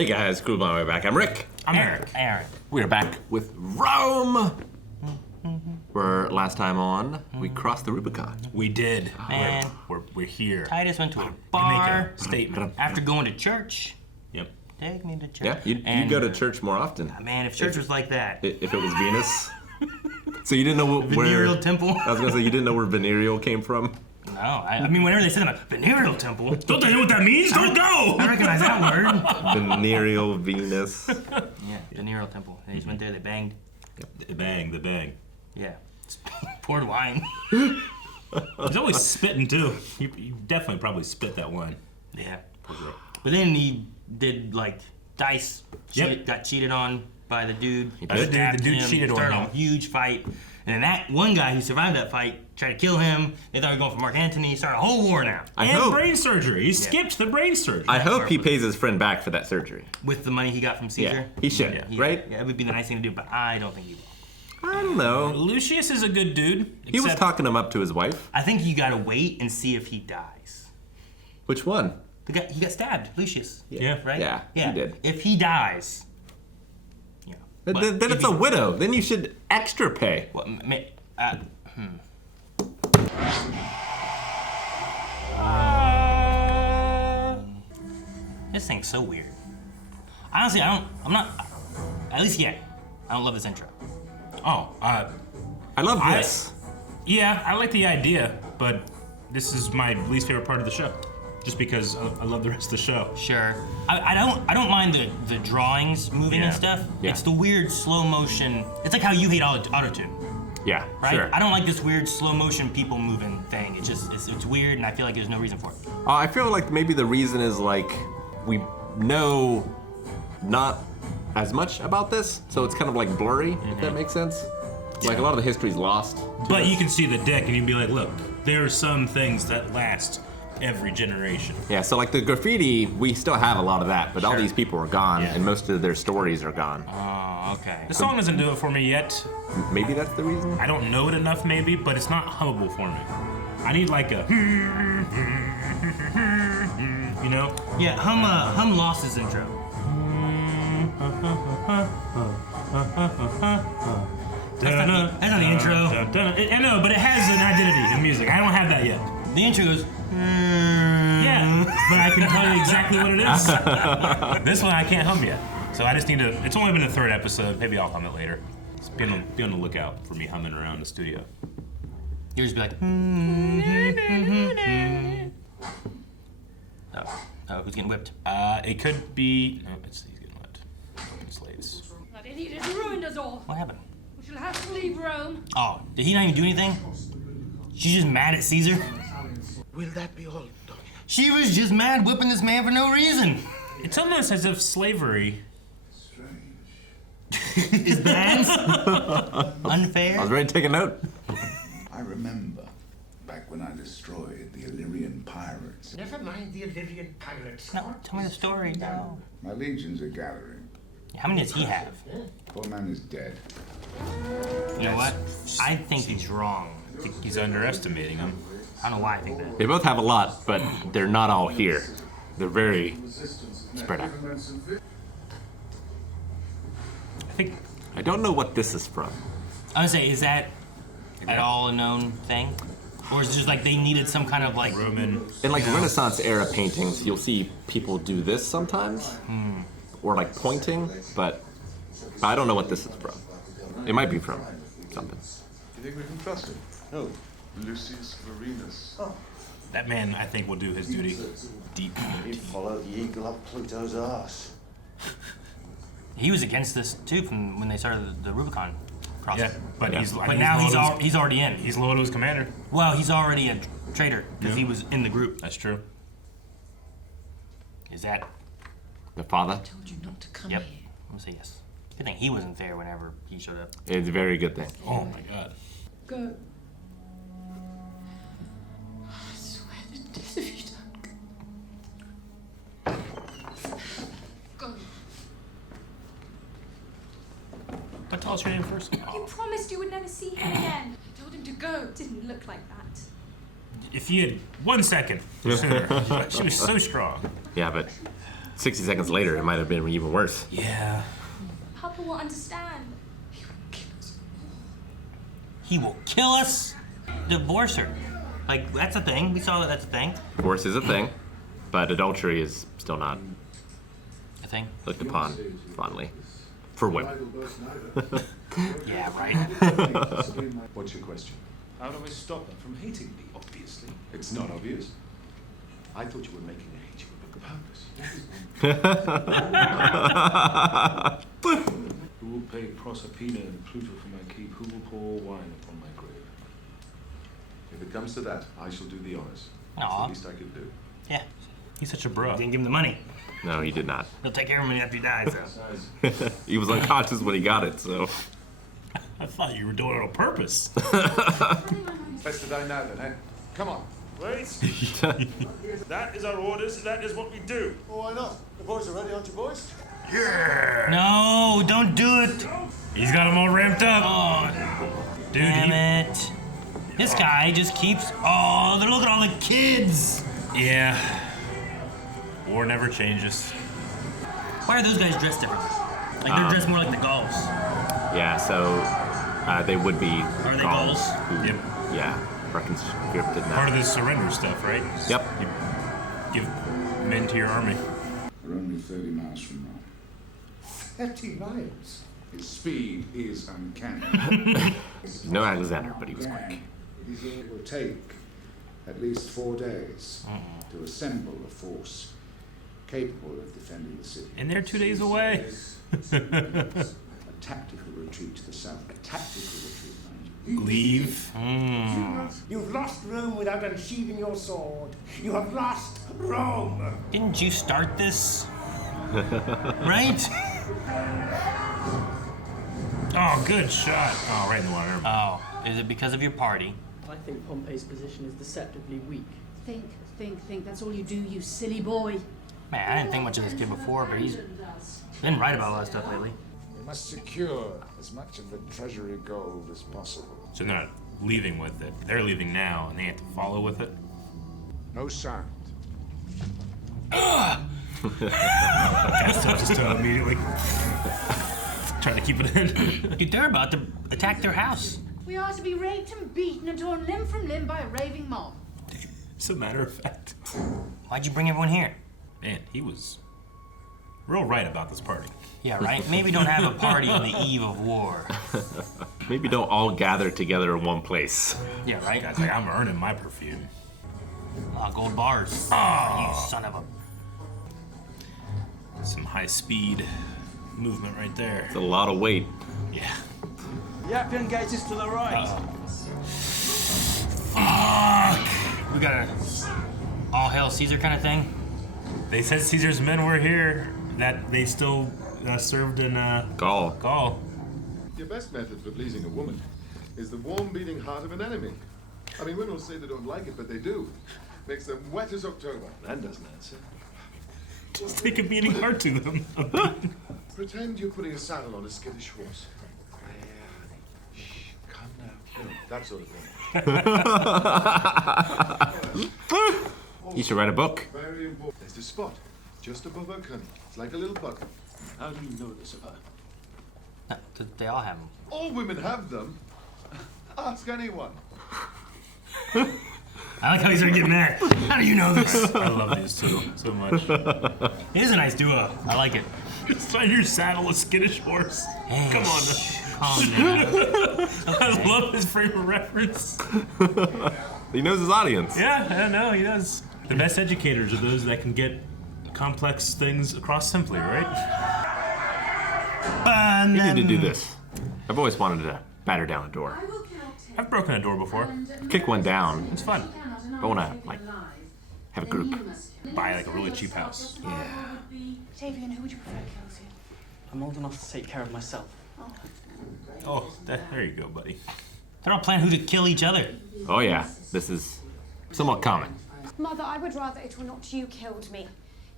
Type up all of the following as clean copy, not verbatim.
Hey guys, cool by my back. I'm Rick. I'm Eric. We're back with Rome. Where last time on, we crossed the Rubicon. We did. Man. We're here. Titus went to a Make bar a statement. after going to church. Yep. Take me to church. Yeah, you go to church more often. Man, if church was like that. If it was Venus. So you didn't know where... Venereal temple? I was going to say, you didn't know where venereal came from? No, I mean, whenever they said that, venereal temple. Don't they know what that means? Don't go! I recognize that word. Venereal Venus. Yeah, venereal temple. They just went there, they banged. The bang. Yeah. Poured wine. He's always spitting too. You definitely probably spit that wine. Yeah. But then he did, like, dice. Yep. Got cheated on by the dude. The dude cheated on started him. a huge fight. And then that one guy who survived that fight tried to kill him. They thought he was going for Mark Antony. Started a whole war now. I and hope. brain surgery. He skipped the brain surgery. I hope he pays his friend back for that surgery. With the money he got from Caesar? Yeah, he should, right? Yeah, it would be the nice thing to do, but I don't think he will. I don't know. Lucius is a good dude. He was talking him up to his wife. I think you gotta wait and see if he dies. Which one? The guy, he got stabbed, Lucius. Yeah. Right? Yeah, he did. If he dies, yeah. Then it's a widow. Then you should extra pay. What, This thing's so weird. Honestly, I don't love this intro. I love this. Yeah, I like the idea, but this is my least favorite part of the show. Just because I love the rest of the show. Sure. I don't mind the drawings moving and stuff. Yeah. It's the weird slow motion. It's like how you hate auto-tune. Yeah, Right? sure. I don't like this weird slow motion people moving thing. It's just it's weird, and I feel like there's no reason for it. I feel like maybe the reason is like we know not as much about this, so it's kind of like blurry, if that makes sense. Like a lot of the history's lost. But you can see the deck and you'd be like, look, there are some things that last every generation. Yeah, so like the graffiti, we still have a lot of that, but all Sure. these people are gone, and most of their stories are gone. Oh, okay. The song doesn't do it for me yet. Maybe that's the reason? I don't know it enough maybe, but it's not hummable for me. I need like a, you know? Yeah, Hum lost his intro. That's not the intro. I know, but it has an identity in music. I don't have that yet. The intro goes. Yeah, but I can tell you exactly what it is. This one I can't hum yet. So I just need to, it's only been the third episode. Maybe I'll hum it later. Just be on the lookout for me humming around the studio. You just be like. Oh, who's getting whipped? It could be, no, he's getting whipped. Open slates. That idiot has ruined us all. What happened? We shall have to leave Rome. Oh, did he not even do anything? She's just mad at Caesar? Will that be all? She was just mad whipping this man for no reason. It's almost as if slavery Is bad? Unfair? I was ready to take a note. I remember back when I destroyed the Illyrian pirates. Never mind the Illyrian pirates. No, tell me the story now. My legions are gathering. How many does he have? Poor man is dead. You know what? I think he's wrong. I think he's underestimating him. I don't know why I think that. They both have a lot, but they're not all here. They're very spread out. I think I don't know what this is from. I would say, is that at all a known thing? Or is it just like they needed some kind of like... Roman. In like Renaissance era paintings, you'll see people do this sometimes, or like pointing, but I don't know what this is from. It might be from something. You think we can trust him? No. Lucius Varenus. That man, I think, will do his duty deep. He followed the eagle up Pluto's arse. He was against this too from when they started the Rubicon crossing. Yeah, but he's But now he's already in. He's loyal to his commander. Well, he's already a traitor because he was in the group. That's true. Is that? The father? Told you not to come Yep. here. I'm gonna say yes. Good thing he wasn't there whenever he showed up. It's a very good thing. Oh my god. Go. I swear to death if you don't go. But tell us your name first. You promised you would never see him again. I told him to go. It didn't look like that. If he had 1 second sooner, she was so strong. Yeah, but 60 seconds later, it might have been even worse. Yeah. Papa will understand. He will kill us? Divorce her. Like, that's a thing. We saw that that's a thing. Divorce is a thing, but adultery is still not A thing? looked upon fondly. For women. Yeah, right. What's your question? How do I stop her from hating me, obviously? It's not obvious. I thought you were making her hate you with purpose. Who will pay Proserpina and Pluto for my keep? Who will pour wine upon my grave? If it comes to that, I shall do the honors. That's Aw. the least I could do. Yeah. He's such a bro. Didn't give him the money. No, he did not. He'll take care of him after he dies, so. He was unconscious when he got it, so. I thought you were doing it on purpose. Best to die now then, eh? Come on. Wait! That is our orders, that is what we do. Oh, why not? The boys are ready, aren't you, boys? No, don't do it. He's got him all ramped up. Oh, Dude, damn it. This guy just keeps. Oh, look at all the kids. Yeah. War never changes. Why are those guys dressed different? Like, they're dressed more like the Gauls. Yeah, so they would be. Are they Gauls Gauls? who, Yep. Yeah, conscripted now. Part of this surrender stuff, right? Yep. You give men to your army. We're only 30 miles from now. 30 miles. His speed is uncanny. No Alexander, but he was quick. It will take at least 4 days to assemble a force capable of defending the city. And they're 2 days away. A tactical retreat to the south. A tactical retreat, mind you. Leave. You've lost Rome without unsheathing your sword. You have lost Rome. Didn't you start this? Right? Oh, good shot. Oh, right in the water. Oh, is it because of your party? I think Pompey's position is deceptively weak. Think. That's all you do, you silly boy. Man, I didn't think much of this kid before, but he's been right about a lot of stuff lately. We must secure as much of the treasury gold as possible. So they're not leaving with it. They're leaving now, and they have to follow with it. No sound. Cast up his toe immediately. Trying to keep it in. Dude, they're about to attack their house. We are to be raped and beaten and torn limb from limb by a raving mob. As a matter of fact. Why'd you bring everyone here? Man, he was real right about this party. Yeah, right? Maybe don't have a party on the eve of war. Maybe don't all gather together in one place. Yeah, right? Guy's like, I'm earning my perfume. Ah, gold bars. Oh. You son of a... Some high speed movement right there. It's a lot of weight. Yeah. The Appian Gate is to the right. Fuck! We got a all hail Caesar kind of thing. They said Caesar's men were here, that they still served in Gaul. Gaul. Your best method for pleasing a woman is the warm beating heart of an enemy. I mean, women will say they don't like it, but they do. Makes them wet as October. That doesn't answer. Just take a beating heart to them. Pretend you're putting a saddle on a skittish horse. Shh, calm down. You know, that sort of thing. You should write a book. Very important. There's the spot, just above her cunny. It's like a little button. How do you know this of her? No, they all have them. All women have them. Ask anyone. I like how he's gonna get mad. How do you know this? I love these two so much. It is a nice duo. I like it. It's on your saddle, a skittish horse. Hey, Come on. calm down. I love his frame of reference. He knows his audience. Yeah, I know, he does. The best educators are those that can get complex things across simply, right? And You need to do then- this. I've always wanted to batter down a door. I've broken a door before. Kick one down. It's fun. I want to, like, have a group. Buy like a really cheap house. Yeah. Tavian, who would you prefer kills you? I'm old enough to take care of myself. Oh, there you go, buddy. They're all planning who to kill each other. Oh, yeah. This is somewhat common. Mother, I would rather it were not you killed me.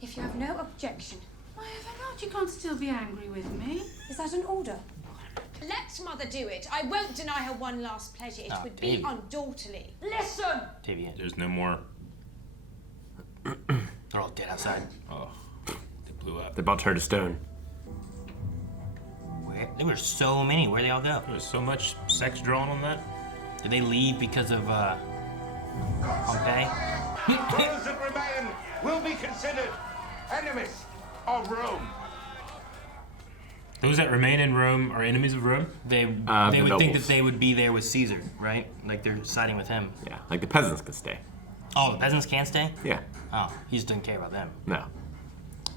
If you have no objection. Why, I forgot you can't still be angry with me. Is that an order? Let Mother do it. I won't deny her one last pleasure. It would be Dave. undaughterly. Listen! Tavian. There's no more. They're all dead outside. Oh, they blew up. They're about to turn to stone. Where? There were so many. Where'd they all go? There was so much sex drawn on that. Did they leave because of Pompeii? Those that remain will be considered enemies of Rome. Those that remain in Rome are enemies of Rome? They would nobles. think that they would be there with Caesar, right? Like they're siding with him. Yeah, like the peasants can stay. Oh, the peasants can't stay? Yeah. Oh, he just doesn't care about them. No.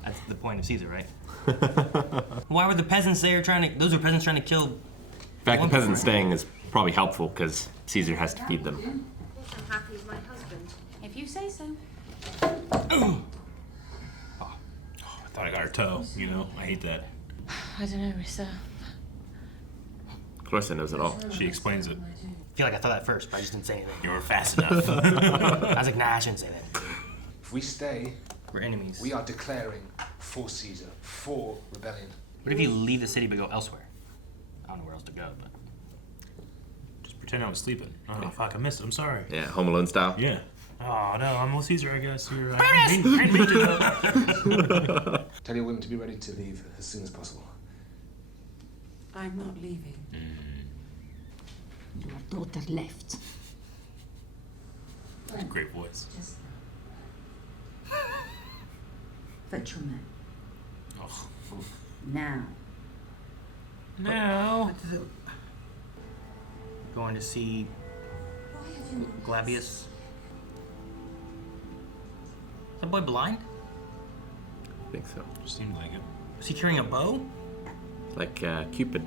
That's the point of Caesar, right? Why were the peasants there those were peasants trying to kill... In fact, the peasants staying is probably helpful because Caesar has to feed them. I'm happy with my husband. If you say so. I thought I got her toe, you know? I hate that. I don't know, Rissa. Clarissa knows it all. She explains it. I feel like I thought that first, but I just didn't say anything. You were fast enough. I was like, nah, I shouldn't say that. If we stay, We're enemies. we are declaring for Caesar, for rebellion. What if you leave the city but go elsewhere? I don't know where else to go, but... Just pretend I was sleeping. Oh, fuck, I missed it. I'm sorry. Yeah, Home Alone style. Yeah. Oh, no, I'm with Caesar, I guess. You're, I didn't mean to. Tell your women to be ready to leave as soon as possible. I'm not leaving. Your daughter left. Great voice. Fetch your men. Oh. Now. Now. Going to see Glabius. Is that boy blind? I think so. Just seemed like it. Is he carrying a bow? Like Cupid.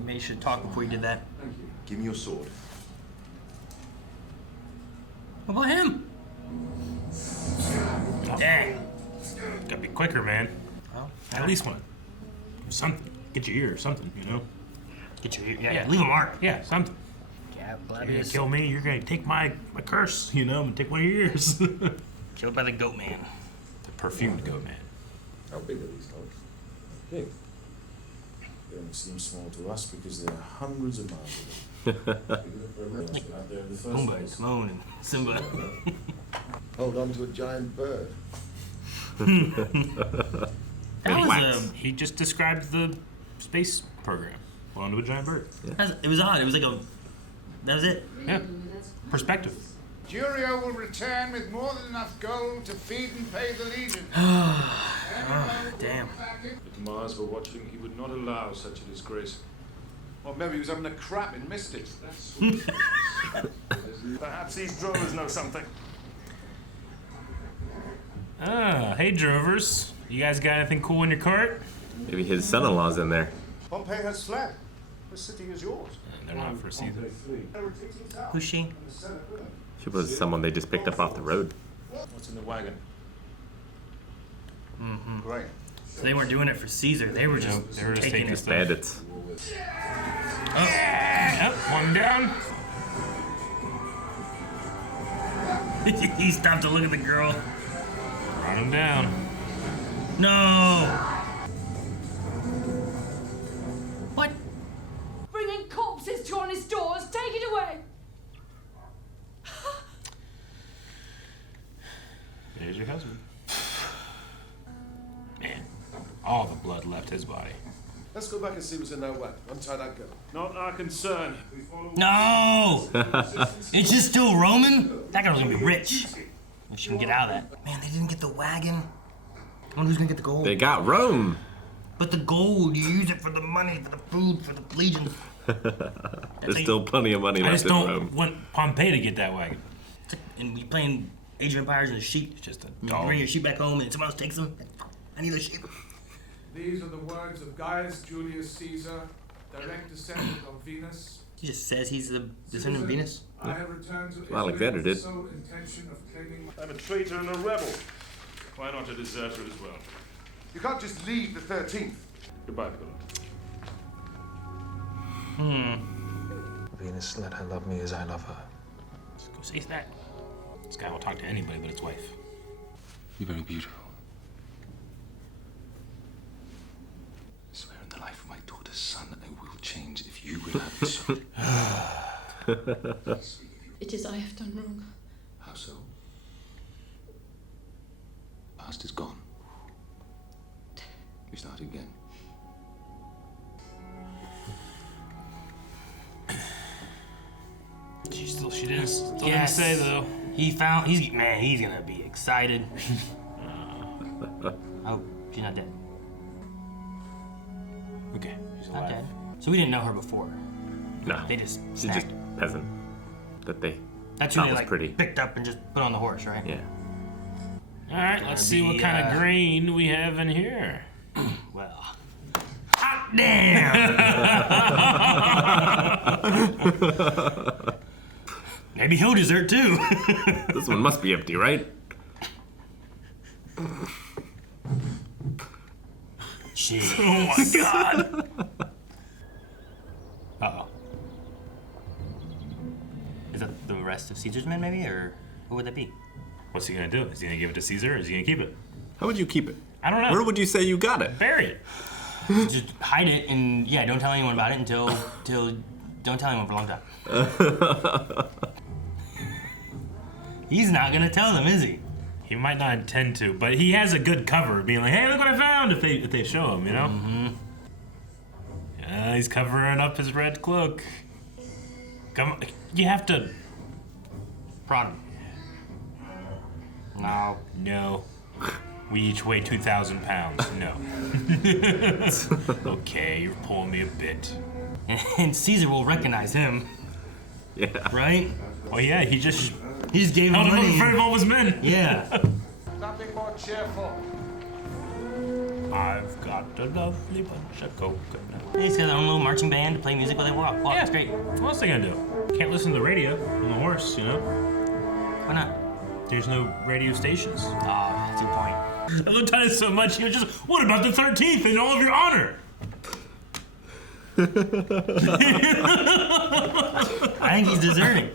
Maybe you should talk before you did that. Give me your sword. What about him? Dang. Gotta be quicker, man. Well, At least one. Something. Get your ear or something, you know? Get your ear. Yeah, leave a mark. Yeah, something. Yeah, You're gonna Glabius. kill me, you're gonna take my curse, you know, and take one of your ears. Killed by the goat man. The perfumed goat man. How big are these dogs? Big. They only seem small to us because they're hundreds of miles away. Out there in the first Pumbaa, place. Timon, and Simba. Hold on to a giant bird. That was He just described the space program. Hold on to a giant bird. it was odd. It was like a... That was it. Yeah. Perspective. Curio will return with more than enough gold to feed and pay the legion. Damn. If Mars were watching, he would not allow such a disgrace. Or maybe he was having a crap and missed it. Perhaps these drovers know something. Hey drovers. You guys got anything cool in your cart? Maybe his son-in-law's in there. Pompeii has fled. The city is yours. They're not for Caesar. Who's she? She was someone they just picked up off the road. What's in the wagon? Mm-hmm. Great. So they weren't doing it for Caesar. They were just taking it. Just bandits. Yep, one down. He stopped to look at the girl. Run him down. No! What? Bringing corpses to honest doors. Take it away. There's your husband. Man, all the blood left his body. Let's go back and see what's in that wagon. Untie that girl. Not our concern. No! Is this still Roman? That girl's gonna be rich. If she can get out of that. Man, they didn't get the wagon. I wonder who's gonna get the gold. They got Rome. But the gold, you use it for the money, for the food, for the legion. There's still plenty of money I left just in don't Rome. want Pompeii to get that wagon. And we playing Age of Empires and the sheep. It's just a You dog. bring your sheep back home and someone else takes them. I need a sheep. These are the words of Gaius Julius Caesar, direct descendant of Venus. He just says he's the descendant of Venus. I have returned to Well, Alexander Israel with did. the sole intention of claiming I'm a traitor and a rebel. Why not a deserter as well? You can't just leave the 13th. Goodbye, Philip. Venus, let her love me as I love her. Just go say that. This guy will talk to anybody but his wife. You're very beautiful. I swear on the life of my daughter's son, I will change if you will have it so. It is I have done wrong. How so? Past is gone. We start again. She didn't say though. He's gonna be excited. Oh, she's not dead. Okay, she's Not alive. dead. So we didn't know her before. No. They just She's snagged just her. peasant. That they That's who thought they was like pretty. picked up and just put on the horse, right? Yeah. All right, let's see what kind of grain we have in here. Well, hot damn! Maybe he'll dessert too. This one must be empty, right? Jeez. Oh my god. Uh-oh. Is that the rest of Caesar's men, maybe? Or what would that be? What's he gonna do? Is he gonna give it to Caesar or is he gonna keep it? How would you keep it? I don't know. Where would you say you got it? Bury it. Just hide it and, yeah, don't tell anyone about it until don't tell anyone for a long time. He's not gonna tell them, is he? He might not intend to, but he has a good cover, being like, "Hey, look what I found!" If they show him, you know. Mm-hmm. Yeah, he's covering up his red cloak. Come on, you have to prod him. No. No. We each weigh 2,000 pounds. No. Okay, you're pulling me a bit. And Caesar will recognize him. Yeah. Right? Well, yeah, he just gave him held him up money. in front of all his men. Yeah. Something more cheerful. I've got a lovely bunch of coconut. He's got their own little marching band to play music while they walk. Well, that's great. What else are they gonna do? Can't listen to the radio on the horse, you know? Why not? There's no radio stations. Oh, that's a good point. I love Titus so much, he was just, what about the 13th in all of your honor? I think he's deserting.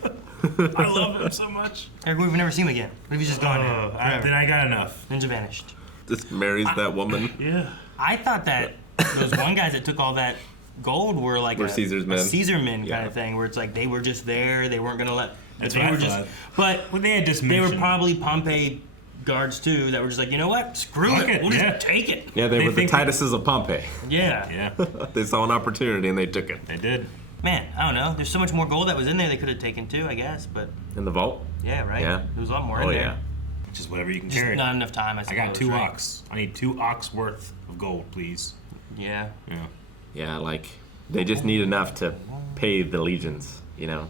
I love him so much. Eric, we've never seen him again. What if he's just gone now? Then I got enough. Ninja vanished. Just marries that woman. Yeah. I thought that those one guys that took all that gold were like Were Caesar's men. a Caesar men Yeah. kind of thing, where it's like they were just there, they weren't gonna let. That's they what I were just. thought. But Well, they had just they were mentioned- probably Pompey guards too that were just like, you know what? Screw Fuck it. it, We'll yeah. just take it. Yeah, they were the think- Tituses of Pompeii. Yeah. Yeah, They saw an opportunity and they took it. they did. Man, I don't know. There's so much more gold that was in there they could have taken too, I guess. But In the vault? yeah, right. Yeah. There was a lot more Oh, in there. yeah. Just whatever you can Just carry. not enough time. I I suppose, got 2 right? ox. I need 2 ox worth of gold, please. Yeah. Yeah. Yeah, like, they just need enough to pay the legions, you know?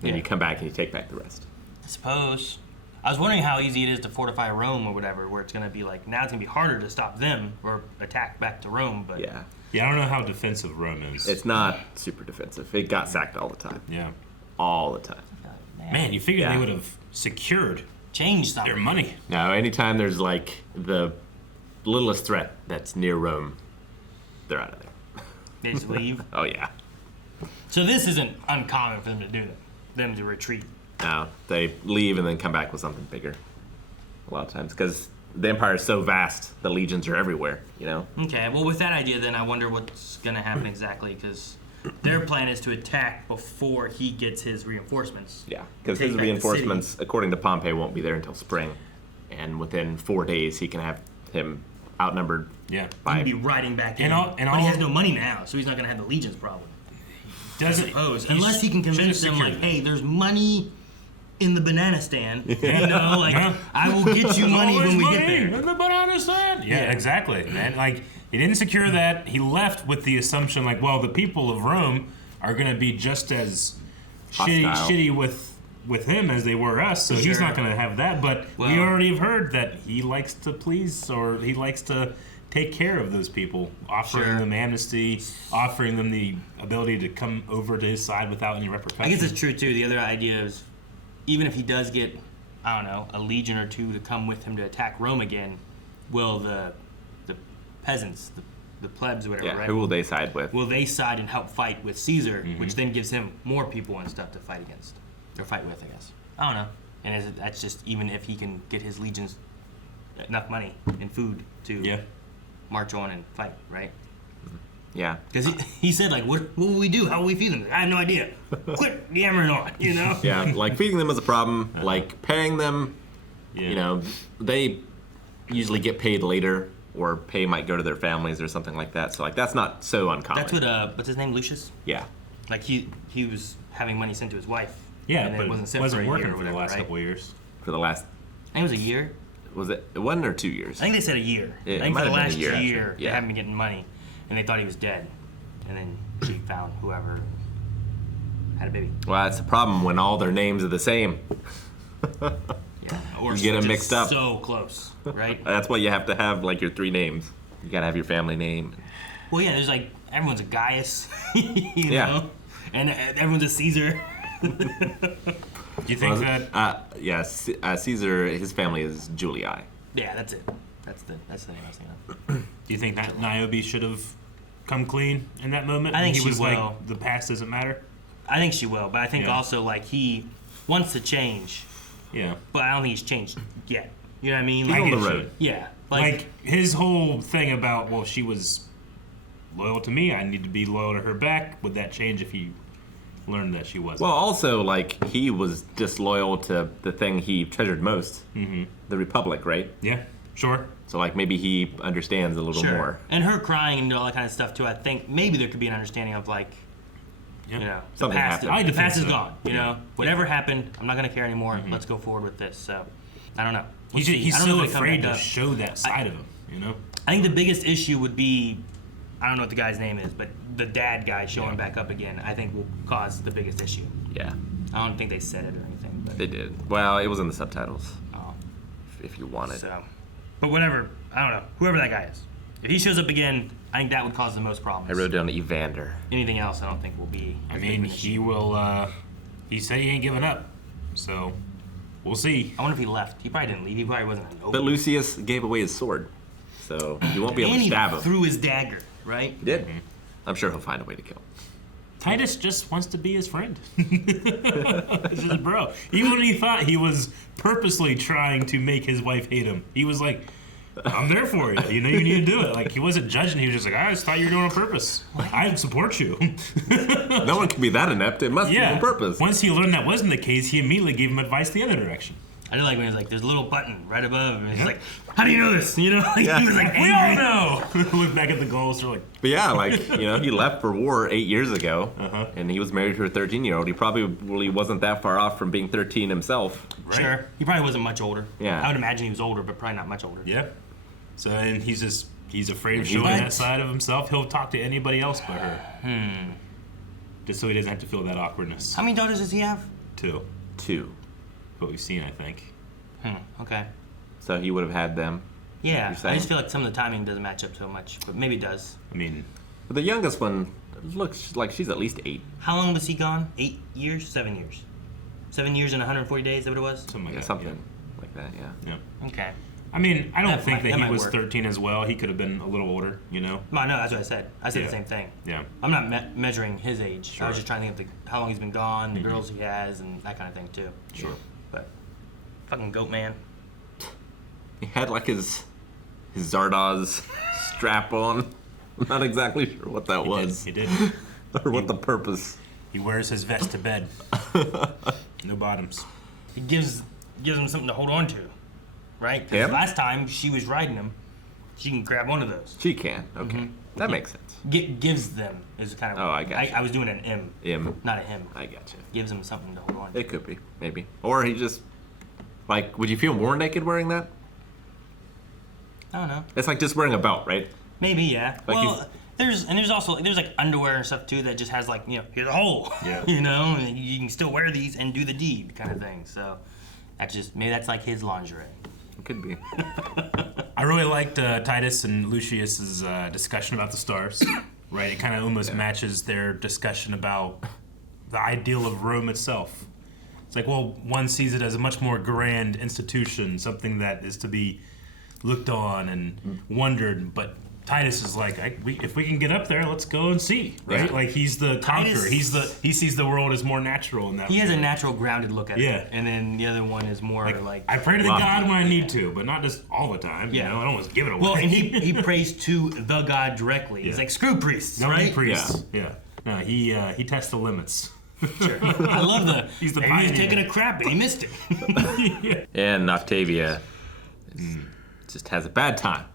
And Yeah. you come back and you take back the rest. I suppose. I was wondering how easy it is to fortify Rome or whatever, where it's gonna be like now it's gonna be harder to stop them or attack back to Rome. But Yeah. Yeah, I don't know how defensive Rome is. It's not super defensive. It got sacked all the time. Yeah. All the time. Man, you figured Yeah. they would have secured change something. their money. No, anytime there's like the littlest threat that's near Rome, they're out of there. They just leave. Oh, yeah. So this isn't uncommon for them to do that. Them to retreat. No, they leave and then come back with something bigger. A lot of times, because the empire is so vast, the legions are everywhere, you know? Okay, well with that idea then I wonder what's gonna happen exactly, because their plan is to attack before he gets his reinforcements. Yeah, because Take his back the reinforcements, according to Pompey, won't be there until spring. And within 4 days, he can have him outnumbered Yeah. by... He'd be riding back in. And all- but he has no money now, so he's not gonna have the legions problem. Doesn't I suppose. he's- Unless he can convince them, should've like, secured hey, there's money in the banana stand. You know, like, Yeah. I will get you money when we get there. In the banana stand. Yeah, exactly, man. Like, he didn't secure that. He left with the assumption, like, well, the people of Rome are going to be just as Hostile. shitty with him as they were us, so he's Sure. not going to have that. But we Well- already have heard that he likes to please, or he likes to take care of those people, offering Sure. them amnesty, offering them the ability to come over to his side without any repercussions. I guess it's true, too. The other idea is, even if he does get, I don't know, a legion or two to come with him to attack Rome again, will the peasants, the plebs or whatever, Yeah, right? who will they side with? Will they side and help fight with Caesar, which then gives him more people and stuff to fight against, or fight with, I guess. I don't know. And that's just even if he can get his legions enough money and food to Yeah. march on and fight, right? Yeah. Because he said, like, what will we do? How will we feed them? I have no idea. Quit yammering on, you know? Yeah, like feeding them is a problem. Like paying them, you know, they usually get paid later, or pay might go to their families or something like that. So like that's not so uncommon. That's what, what's his name, Lucius? Yeah. Like he was having money sent to his wife. Yeah, and but it wasn't sent wasn't for a working year or for whatever, the last right? couple of years. For the last, I think it was a year. was it 1 or 2 years? I think they said a year. It I think might for the have been last a year, year, actually. they Yeah. haven't been getting money, and they thought he was dead. And then she found whoever had a baby. Well, that's the problem when all their names are the same. Or you get them just mixed up. So close, right? That's why you have to have like your 3 names. You gotta have your family name. Well, yeah, there's like, everyone's a Gaius, you Yeah. know? And everyone's a Caesar. Do you think that? Yeah, Caesar, his family is Julii. Yeah, that's it. That's the name I was thinking of. Do you think that Niobe should have come clean in that moment? I think he she was will. like, the past doesn't matter. I think she will, but I think Yeah. also, like, he wants to change. Yeah. But I don't think he's changed yet. You know what I mean? He's Like, on the road. Yeah. Like his whole thing about, well, she was loyal to me, I need to be loyal to her back. Would that change if he learned that she wasn't? Well, also, like, he was disloyal to the thing he treasured most, the Republic, right? Yeah, sure. So, like, maybe he understands a little more. And her crying and all that kind of stuff, too, I think maybe there could be an understanding of, like, you know, the past, happened. the past is gone, you know? Whatever happened, I'm not going to care anymore. Let's go forward with this. So, I don't know. We'll see. He's I don't know so if they come afraid back to up. show that side of him, you know? I think the biggest issue would be, I don't know what the guy's name is, but the dad guy showing back up again, I think will cause the biggest issue. Yeah. I don't think they said it or anything. But They did. Well, it was in the subtitles. Oh. If you want it. So, but whatever, I don't know. Whoever that guy is. If he shows up again, I think that would cause the most problems. I wrote down Evander. Anything else, I don't think will be. I mean, he will, he said he ain't giving up. So, we'll see. I wonder if he left. He probably didn't leave. He probably wasn't an But Lucius gave away his sword. So, you won't be able and to stab him. he threw his dagger, right? He did. I'm sure he'll find a way to kill him. Titus just wants to be his friend. It's his bro. Even when he thought he was purposely trying to make his wife hate him, he was like, I'm there for you. You know, you need to do it. Like, he wasn't judging. He was just like, I just thought you were doing it on purpose. I support you. No one can be that inept. It must be on purpose. Once he learned that wasn't the case, he immediately gave him advice the other direction. I did like when he was like, there's a little button right above, and he's like, how do you know this? You know, like, Yeah. he was like, We all angry. know. Look back at the goals. They're like, But yeah, like, you know, he left for war 8 years ago, and he was married to a 13-year-old. He probably wasn't that far off from being 13 himself. right? Sure. He probably wasn't much older. Yeah. I would imagine he was older, but probably not much older. Yeah. So, and he's afraid of He's showing right. that side of himself. He'll talk to anybody else but her. Just so he doesn't have to feel that awkwardness. How many daughters does he have? 2. 2. What we've seen, I think. Okay. So he would have had them. Yeah. You're I saying? just feel like some of the timing doesn't match up so much, but maybe it does. I mean, But the youngest one looks like she's at least 8. How long was he gone? 8 years? 7 years? 7 years and 140 days, is that what it was? something like Yeah, that. something like that, yeah. Yeah. Okay. I mean, I don't That think might- that that he might was work. 13 as well. He could have been a little older, you know? No, that's what I said. I said Yeah. the same thing. Yeah. I'm not measuring his age. I Sure. was just trying to think of how long he's been gone, the girls he has, and that kind of thing, too. Sure. But, fucking goat man. He had like his Zardoz strap on. I'm not exactly sure what that was. He did. Or what the purpose. He wears his vest to bed. No bottoms. He gives him something to hold on to, right? 'Cause Him? last time she was riding him, she can grab one of those. She can. Okay. That makes sense. Gives them is kind of. Oh, I gotcha. I was doing an M, Him. not a him. I gotcha. Gives him something to hold on to. It could be, maybe. Or he just, like, would you feel more naked wearing that? I don't know. It's like just wearing a belt, right? Maybe, yeah. Like Well, there's also like underwear and stuff too that just has like, you know, here's a hole. Yeah. You know, and you can still wear these and do the deed kind of thing. So maybe that's like his lingerie. It could be. I really liked Titus and Lucius's discussion about the stars. Right? It kind of almost matches their discussion about the ideal of Rome itself. It's like, well, one sees it as a much more grand institution, something that is to be looked on and wondered, but Titus is like, if we can get up there, let's go and see, right? Yeah. Like he's the conqueror. He sees the world as more natural in that. He has a natural, grounded look at it. Yeah. And then the other one is more like I pray to the God when I need to, but not just all the time. Yeah. You know, I don't just give it away. Well, and he prays to the God directly. He's like, screw priests, no right? priests. Yeah. No, he tests the limits. Sure. I love he's the maybe pioneer. he's taking a crap and he missed it. And Octavia just has a bad time.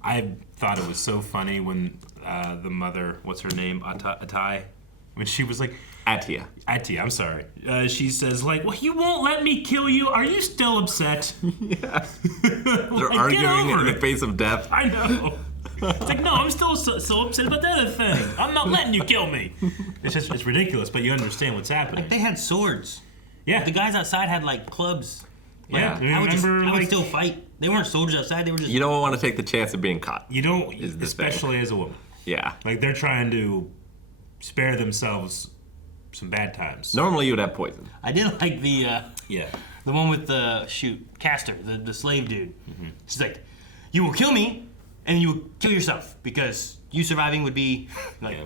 I thought it was so funny when the mother, what's her name, Atai, when she was like, Attia, I'm sorry. She says like, well, he won't let me kill you. Are you still upset? Yeah. They're arguing in the face of death. I know. It's like, no, I'm still so upset about the other thing. I'm not letting you kill me. It's ridiculous, but you understand what's happening. They had swords. Yeah. The guys outside had like clubs. Yeah. I would still fight. They weren't soldiers outside. They were just. You don't want to take the chance of being caught. You don't, especially as a woman. Yeah. Like they're trying to spare themselves some bad times. Normally you would have poison. I did like the the one with the Castor, the slave dude. She's like, you will kill me, and you will kill yourself because you surviving would be like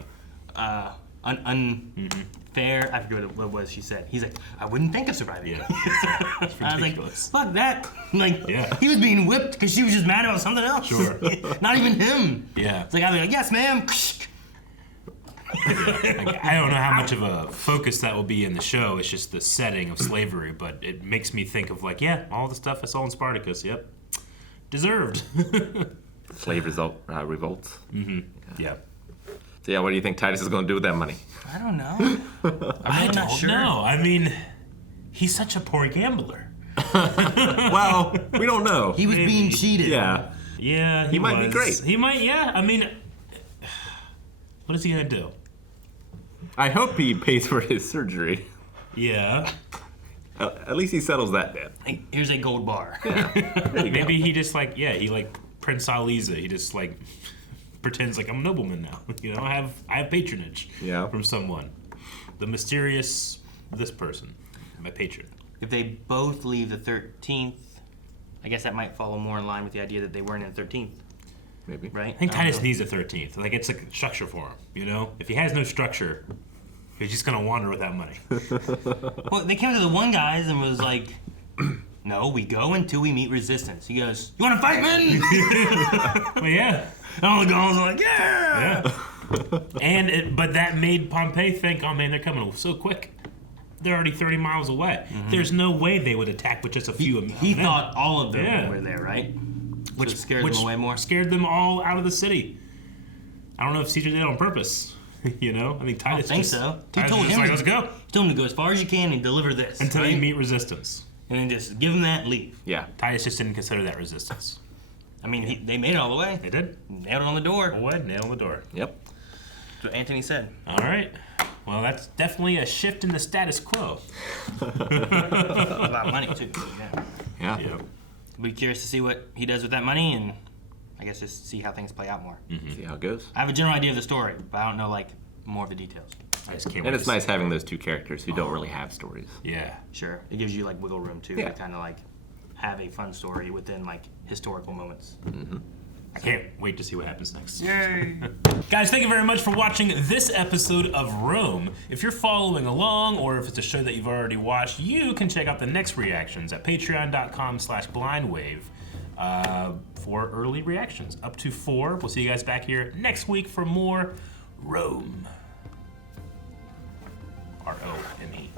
unfair. I forget what it was she said. He's like, I wouldn't think of surviving. Yeah. I was like, fuck that. Like, he was being whipped because she was just mad about something else. Sure. Not even him. Yeah. It's like, I'd be like, yes, ma'am. I don't know how much of a focus that will be in the show. It's just the setting of slavery, but it makes me think of like, yeah, all the stuff I saw in Spartacus. Yep, deserved. Slave revolts. Yeah. So yeah, what do you think Titus is going to do with that money? I don't know. I'm not sure. No, I mean, he's such a poor gambler. Well, we don't know. He was being cheated. Yeah. Yeah, he might be great. He might, yeah. I mean, what is he gonna do? I hope he pays for his surgery. Yeah. At least he settles that debt. Here's a gold bar. Maybe he just like, he like Prince Aliza. He just like pretends like I'm a nobleman now. You know, I have patronage from someone. The mysterious this person, my patron. If they both leave the 13th, I guess that might follow more in line with the idea that they weren't in the 13th. Maybe. Right? I think Titus needs a 13th. Like, it's like a structure for him, you know? If he has no structure, he's just gonna wander without money. Well, they came to the one guys and was like, no, we go until we meet resistance. He goes, you wanna fight, man? Well, yeah. And all the girls are like, yeah! But that made Pompey think, oh man, they're coming so quick. They're already 30 miles away. There's no way they would attack with just a few of them. He thought all of them were there, right? Which scared them away more? Scared them all out of the city. I don't know if Caesar did it on purpose. You know? I mean, Titus I don't think so. He told him, him, like, let's go. He told him to go as far as you can and deliver this. Until you meet resistance. And then just give him that and leave. Yeah. Titus just didn't consider that resistance. I mean, they made it all the way. They did. Nailed it on the door. Nailed on the door. Yep. That's what Anthony said. All right. Well, that's definitely a shift in the status quo. About money, too. Yeah. Yep. Be curious to see what he does with that money and I guess just see how things play out more. See how it goes. I have a general idea of the story, but I don't know, like, more of the details. I just can't And it's nice having those two characters who don't really have stories. Yeah. Sure. It gives you, like, wiggle room, too, to kind of, like, have a fun story within, like, historical moments. I can't wait to see what happens next. Yay! Guys, thank you very much for watching this episode of Rome. If you're following along, or if it's a show that you've already watched, you can check out the next reactions at patreon.com/blindwave for early reactions. Up to 4. We'll see you guys back here next week for more Rome. R-O-M-E.